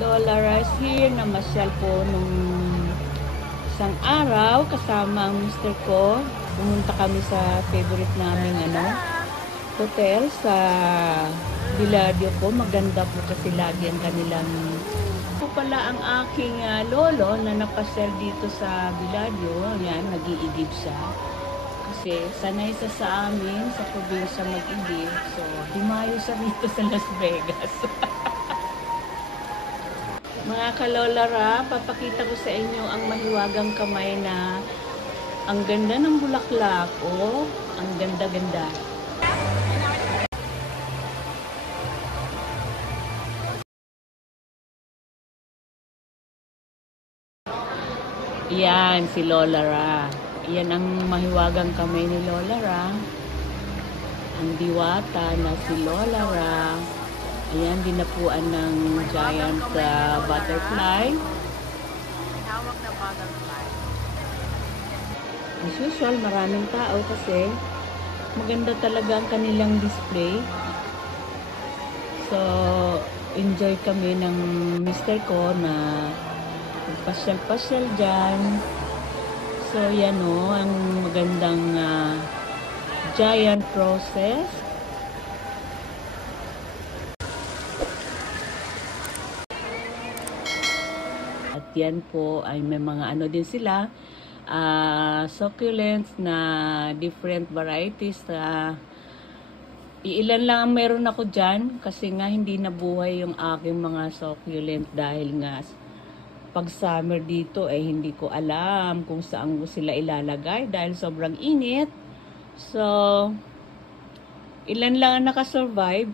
Lola Rice here, namasyal po nung isang araw kasama ang mister ko. Pumunta kami sa favorite naming hotel sa Villadio po. Maganda po kasi lagi ang kanilang po pala ang aking lolo na napasyal dito sa Villadio. Yan, nag-iigib siya. Kasi sanay sa amin sa probinsya mag-igib. So, dumayo siya dito sa Las Vegas. Mga kalolara, papakita ko sa inyo ang mahiwagang kamay na ang ganda ng bulaklak. Oh, ang ganda-ganda. Yan, si Lola Ra. Yan ang mahiwagang kamay ni Lola Ra. Ang diwata na si Lola Ra. Ayan, dinapuan ng giant butterfly. Tinawag na butterfly. As usual, maraming tao kasi maganda talaga ang kanilang display. So, enjoy kami ng mister ko na pasyal-pasyal dyan. So, yan o, ang magandang giant process. At yan po ay may mga din sila, succulents na different varieties. Iilan lang ang meron ako dyan kasi nga hindi nabuhay yung aking mga succulent dahil nga pag summer dito hindi ko alam kung saan ko sila ilalagay dahil sobrang init. So, ilan lang ang nakasurvive.